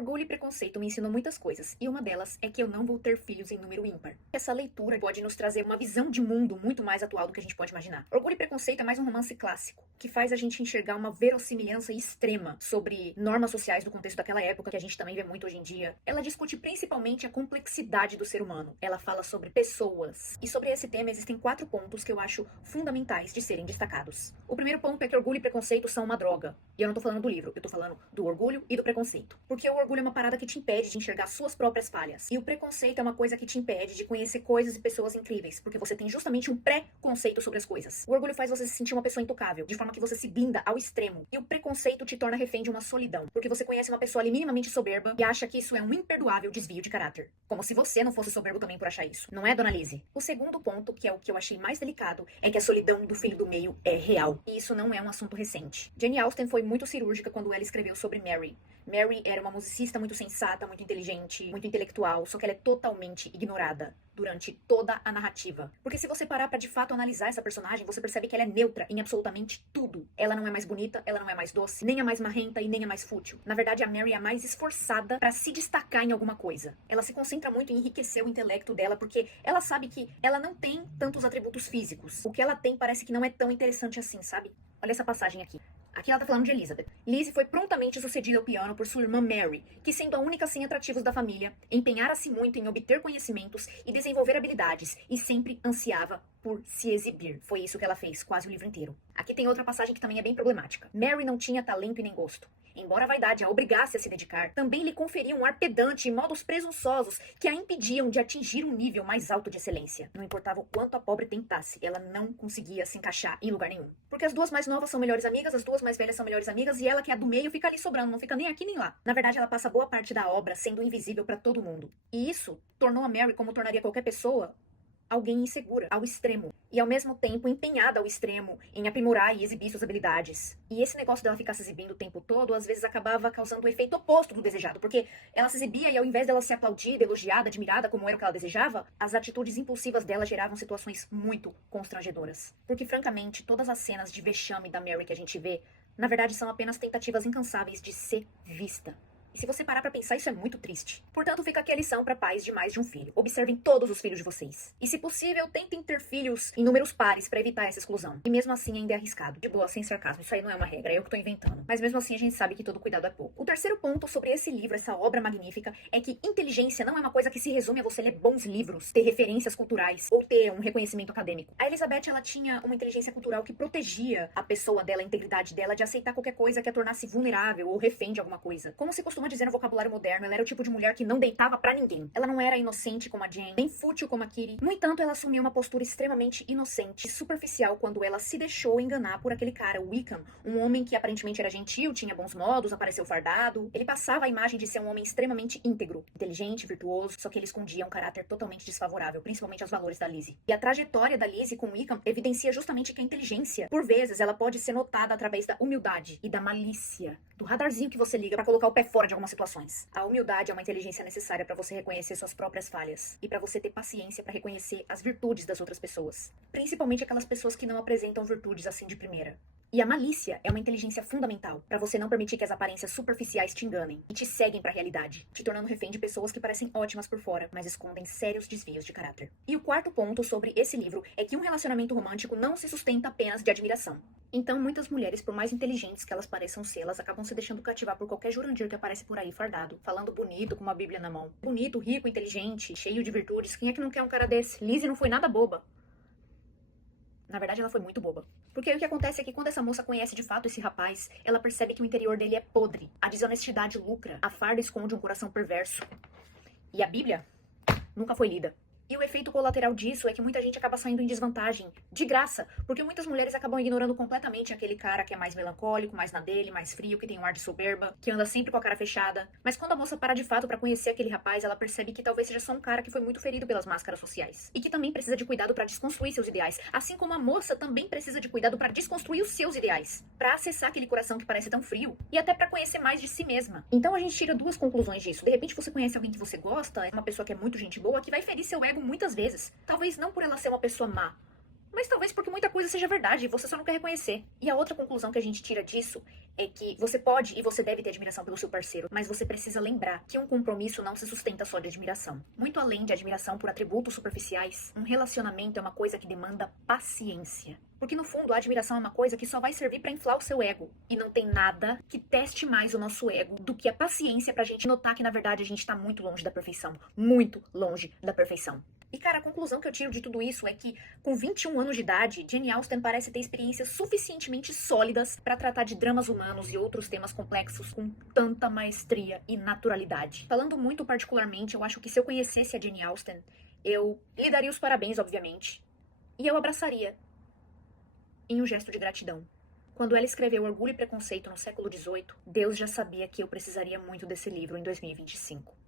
Orgulho e Preconceito me ensinou muitas coisas, e uma delas é que eu não vou ter filhos em número ímpar. Essa leitura pode nos trazer uma visão de mundo muito mais atual do que a gente pode imaginar. Orgulho e Preconceito é mais um romance clássico, que faz a gente enxergar uma verossimilhança extrema sobre normas sociais do contexto daquela época, que a gente também vê muito hoje em dia. Ela discute principalmente a complexidade do ser humano. Ela fala sobre pessoas. E sobre esse tema existem 4 pontos que eu acho fundamentais de serem destacados. O primeiro ponto é que orgulho e preconceito são uma droga. E eu não tô falando do livro, eu tô falando do orgulho e do preconceito. Porque o orgulho é uma parada que te impede de enxergar suas próprias falhas. E o preconceito é uma coisa que te impede de conhecer coisas e pessoas incríveis, porque você tem justamente um preconceito sobre as coisas. O orgulho faz você se sentir uma pessoa intocável, de forma que você se blinda ao extremo. E o preconceito te torna refém de uma solidão, porque você conhece uma pessoa ali minimamente soberba e acha que isso é um imperdoável desvio de caráter. Como se você não fosse soberbo também por achar isso. Não é, dona Lizzie? O segundo ponto, que é o que eu achei mais delicado, é que a solidão do filho do meio é real. E isso não é um assunto recente. Jane Austen foi muito cirúrgica quando ela escreveu sobre Mary. Mary era uma musicista muito sensata, muito inteligente, muito intelectual, só que ela é totalmente ignorada durante toda a narrativa. Porque se você parar pra de fato analisar essa personagem, você percebe que ela é neutra em absolutamente tudo. Ela não é mais bonita, ela não é mais doce, nem a mais marrenta e nem a mais fútil. Na verdade, a Mary é a mais esforçada pra se destacar em alguma coisa. Ela se concentra muito em enriquecer o intelecto dela, porque ela sabe que ela não tem tantos atributos físicos. O que ela tem parece que não é tão interessante assim, sabe? Olha essa passagem aqui. Aqui ela tá falando de Elizabeth. Lizzie foi prontamente sucedida ao piano por sua irmã Mary, que, sendo a única sem atrativos da família, empenhara-se muito em obter conhecimentos e desenvolver habilidades, e sempre ansiava por se exibir. Foi isso que ela fez, quase o livro inteiro. Aqui tem outra passagem que também é bem problemática. Mary não tinha talento e nem gosto. Embora a vaidade a obrigasse a se dedicar, também lhe conferia um ar pedante e modos presunçosos que a impediam de atingir um nível mais alto de excelência. Não importava o quanto a pobre tentasse, ela não conseguia se encaixar em lugar nenhum. Porque as duas mais novas são melhores amigas, as duas mais velhas são melhores amigas, e ela, que é a do meio, fica ali sobrando, não fica nem aqui nem lá. Na verdade, ela passa boa parte da obra sendo invisível pra todo mundo. E isso tornou a Mary, como tornaria qualquer pessoa, alguém insegura, ao extremo. E ao mesmo tempo empenhada ao extremo em aprimorar e exibir suas habilidades. E esse negócio dela ficar se exibindo o tempo todo, às vezes acabava causando o efeito oposto do desejado. Porque ela se exibia e ao invés dela ser aplaudida, elogiada, admirada, como era o que ela desejava, as atitudes impulsivas dela geravam situações muito constrangedoras. Porque, francamente, todas as cenas de vexame da Mary que a gente vê, na verdade são apenas tentativas incansáveis de ser vista. E se você parar pra pensar, isso é muito triste. Portanto, fica aqui a lição pra pais de mais de um filho. Observem todos os filhos de vocês. E se possível, tentem ter filhos em números pares pra evitar essa exclusão. E mesmo assim ainda é arriscado. De boa, sem sarcasmo, isso aí não é uma regra, é eu que tô inventando. Mas mesmo assim a gente sabe que todo cuidado é pouco. O terceiro ponto sobre esse livro, essa obra magnífica, é que inteligência não é uma coisa que se resume a você ler bons livros, ter referências culturais ou ter um reconhecimento acadêmico. A Elizabeth, ela tinha uma inteligência cultural que protegia a pessoa dela, a integridade dela, de aceitar qualquer coisa que a tornasse vulnerável ou refém de alguma coisa. Como se costuma dizer no vocabulário moderno, ela era o tipo de mulher que não deitava pra ninguém. Ela não era inocente como a Jane, nem fútil como a Kitty. No entanto, ela assumiu uma postura extremamente inocente e superficial quando ela se deixou enganar por aquele cara, Wickham, um homem que aparentemente era gentil, tinha bons modos, apareceu fardado. Ele passava a imagem de ser um homem extremamente íntegro, inteligente, virtuoso, só que ele escondia um caráter totalmente desfavorável, principalmente aos valores da Lizzie. E a trajetória da Lizzie com Wickham evidencia justamente que a inteligência, por vezes, ela pode ser notada através da humildade e da malícia, do radarzinho que você liga pra colocar o pé fora de algumas situações. A humildade é uma inteligência necessária para você reconhecer suas próprias falhas e para você ter paciência para reconhecer as virtudes das outras pessoas, principalmente aquelas pessoas que não apresentam virtudes assim de primeira. E a malícia é uma inteligência fundamental para você não permitir que as aparências superficiais te enganem e te seguem para a realidade, te tornando refém de pessoas que parecem ótimas por fora, mas escondem sérios desvios de caráter. E o quarto ponto sobre esse livro é que um relacionamento romântico não se sustenta apenas de admiração. Então, muitas mulheres, por mais inteligentes que elas pareçam ser, elas acabam se deixando cativar por qualquer Jurandir que aparece por aí fardado, falando bonito, com uma bíblia na mão. Bonito, rico, inteligente, cheio de virtudes. Quem é que não quer um cara desse? Lizzie não foi nada boba. Na verdade, ela foi muito boba. Porque o que acontece é que quando essa moça conhece de fato esse rapaz, ela percebe que o interior dele é podre. A desonestidade lucra. A farda esconde um coração perverso. E a Bíblia nunca foi lida. E o efeito colateral disso é que muita gente acaba saindo em desvantagem, de graça, porque muitas mulheres acabam ignorando completamente aquele cara que é mais melancólico, mais na dele, mais frio, que tem um ar de soberba, que anda sempre com a cara fechada. Mas quando a moça para de fato pra conhecer aquele rapaz, ela percebe que talvez seja só um cara que foi muito ferido pelas máscaras sociais. E que também precisa de cuidado pra desconstruir seus ideais, assim como a moça também precisa de cuidado pra desconstruir os seus ideais, pra acessar aquele coração que parece tão frio, e até pra conhecer mais de si mesma. Então a gente tira duas conclusões disso. De repente você conhece alguém que você gosta, é uma pessoa que é muito gente boa, que vai ferir seu ego muitas vezes. Talvez não por ela ser uma pessoa má, Mas talvez porque muita coisa seja verdade e você só não quer reconhecer. E a outra conclusão que a gente tira disso é que você pode e você deve ter admiração pelo seu parceiro, mas você precisa lembrar que um compromisso não se sustenta só de admiração. Muito além de admiração por atributos superficiais, um relacionamento é uma coisa que demanda paciência. Porque no fundo a admiração é uma coisa que só vai servir pra inflar o seu ego. E não tem nada que teste mais o nosso ego do que a paciência pra gente notar que na verdade a gente tá muito longe da perfeição. Muito longe da perfeição. E cara, a conclusão que eu tiro de tudo isso é que, com 21 anos de idade, Jane Austen parece ter experiências suficientemente sólidas para tratar de dramas humanos e outros temas complexos com tanta maestria e naturalidade. Falando muito particularmente, eu acho que se eu conhecesse a Jane Austen, eu lhe daria os parabéns, obviamente, e eu abraçaria em um gesto de gratidão. Quando ela escreveu Orgulho e Preconceito no século XVIII, Deus já sabia que eu precisaria muito desse livro em 2025.